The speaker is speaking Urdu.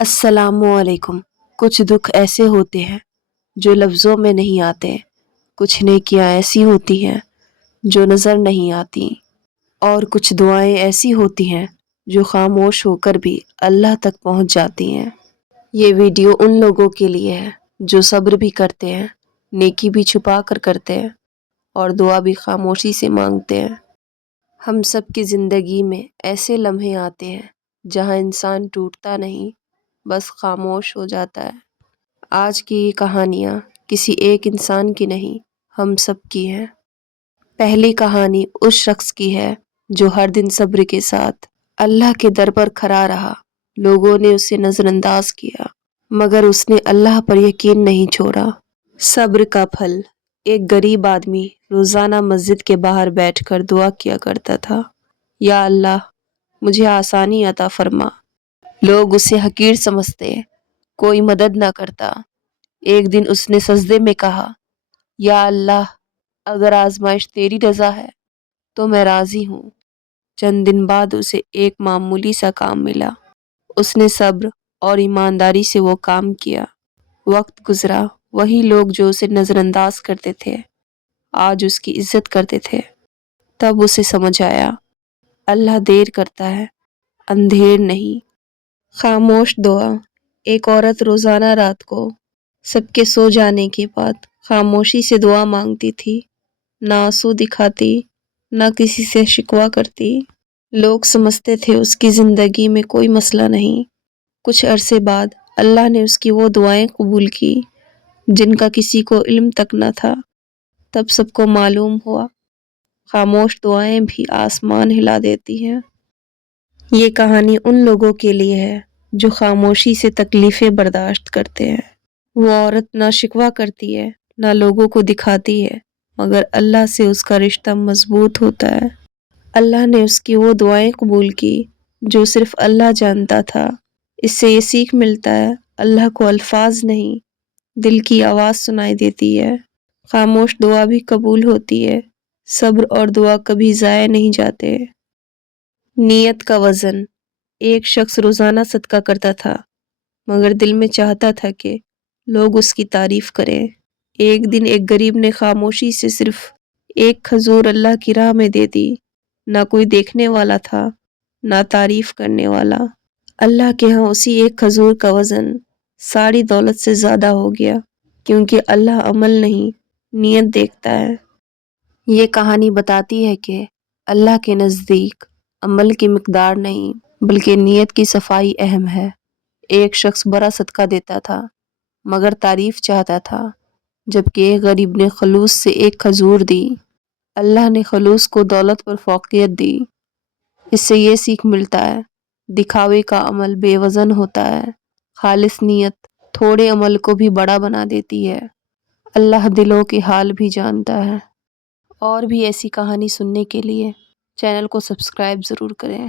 السلام علیکم۔ کچھ دکھ ایسے ہوتے ہیں جو لفظوں میں نہیں آتے، کچھ نیکیاں ایسی ہوتی ہیں جو نظر نہیں آتی، اور کچھ دعائیں ایسی ہوتی ہیں جو خاموش ہو کر بھی اللہ تک پہنچ جاتی ہیں۔ یہ ویڈیو ان لوگوں کے لیے ہے جو صبر بھی کرتے ہیں، نیکی بھی چھپا کر کرتے ہیں، اور دعا بھی خاموشی سے مانگتے ہیں۔ ہم سب کی زندگی میں ایسے لمحے آتے ہیں جہاں انسان ٹوٹتا نہیں، بس خاموش ہو جاتا ہے۔ آج کی یہ کہانیاں کسی ایک انسان کی نہیں، ہم سب کی ہیں۔ پہلی کہانی اس شخص کی ہے جو ہر دن صبر کے ساتھ اللہ کے در پر کھڑا رہا۔ لوگوں نے اسے نظر انداز کیا، مگر اس نے اللہ پر یقین نہیں چھوڑا۔ صبر کا پھل۔ ایک غریب آدمی روزانہ مسجد کے باہر بیٹھ کر دعا کیا کرتا تھا، یا اللہ مجھے آسانی عطا فرما۔ لوگ اسے حقیر سمجھتے، کوئی مدد نہ کرتا۔ ایک دن اس نے سجدے میں کہا، یا اللہ اگر آزمائش تیری رضا ہے تو میں راضی ہوں۔ چند دن بعد اسے ایک معمولی سا کام ملا۔ اس نے صبر اور ایمانداری سے وہ کام کیا۔ وقت گزرا، وہی لوگ جو اسے نظر انداز کرتے تھے آج اس کی عزت کرتے تھے۔ تب اسے سمجھ آیا، اللہ دیر کرتا ہے، اندھیر نہیں۔ خاموش دعا۔ ایک عورت روزانہ رات کو سب کے سو جانے کے بعد خاموشی سے دعا مانگتی تھی، نہ آنسو دکھاتی، نہ کسی سے شکوہ کرتی۔ لوگ سمجھتے تھے اس کی زندگی میں کوئی مسئلہ نہیں۔ کچھ عرصے بعد اللہ نے اس کی وہ دعائیں قبول کی جن کا کسی کو علم تک نہ تھا۔ تب سب کو معلوم ہوا، خاموش دعائیں بھی آسمان ہلا دیتی ہیں۔ یہ کہانی ان لوگوں کے لیے ہے جو خاموشی سے تکلیفیں برداشت کرتے ہیں۔ وہ عورت نہ شکوہ کرتی ہے، نہ لوگوں کو دکھاتی ہے، مگر اللہ سے اس کا رشتہ مضبوط ہوتا ہے۔ اللہ نے اس کی وہ دعائیں قبول کی جو صرف اللہ جانتا تھا۔ اس سے یہ سیکھ ملتا ہے، اللہ کو الفاظ نہیں، دل کی آواز سنائی دیتی ہے۔ خاموش دعا بھی قبول ہوتی ہے۔ صبر اور دعا کبھی ضائع نہیں جاتے۔ نیت کا وزن۔ ایک شخص روزانہ صدقہ کرتا تھا، مگر دل میں چاہتا تھا کہ لوگ اس کی تعریف کریں۔ ایک دن ایک غریب نے خاموشی سے صرف ایک کھجور اللہ کی راہ میں دے دی۔ نہ کوئی دیکھنے والا تھا، نہ تعریف کرنے والا۔ اللہ کے ہاں اسی ایک کھجور کا وزن ساری دولت سے زیادہ ہو گیا، کیونکہ اللہ عمل نہیں، نیت دیکھتا ہے۔ یہ کہانی بتاتی ہے کہ اللہ کے نزدیک عمل کی مقدار نہیں بلکہ نیت کی صفائی اہم ہے۔ ایک شخص بڑا صدقہ دیتا تھا مگر تعریف چاہتا تھا، جبکہ ایک غریب نے خلوص سے ایک کھجور دی۔ اللہ نے خلوص کو دولت پر فوقیت دی۔ اس سے یہ سیکھ ملتا ہے، دکھاوے کا عمل بے وزن ہوتا ہے، خالص نیت تھوڑے عمل کو بھی بڑا بنا دیتی ہے۔ اللہ دلوں کے حال بھی جانتا ہے۔ اور بھی ایسی کہانی سننے کے لیے چینل کو سبسکرائب ضرور کریں۔